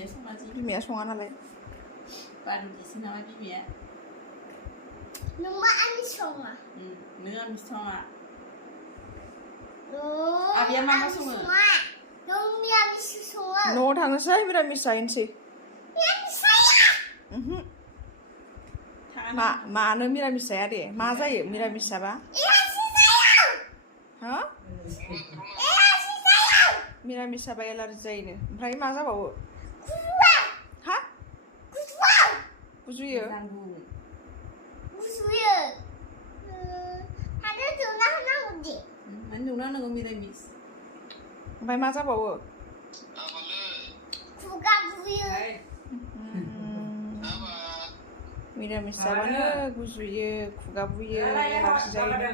बिमाया संनासै बिमाया सङा नालाय बारुदिसो नामा बिमाया नोंबा आंनि सङा नों आंनि सङा आबिया मा सङो नों मिरामिस सङो न'आव थांनोसै मिरामिस जाहैनोसै मिरामिस जाया मानो मिरामिस जाया दे मा जायो मिरामिस जाबा हा मिरामिस जाबा एलार्जि जायोनो ओमफ्राय मा जाबावो हा गुजुयो आरो दौना होनांगौ दे मानो दौना होनांगौ मिरामिस ओमफ्राय मा जाबावो खुगा बुयो मिरामिस जाबानो गुजुयो खुगा बुयो एलार्जि जायो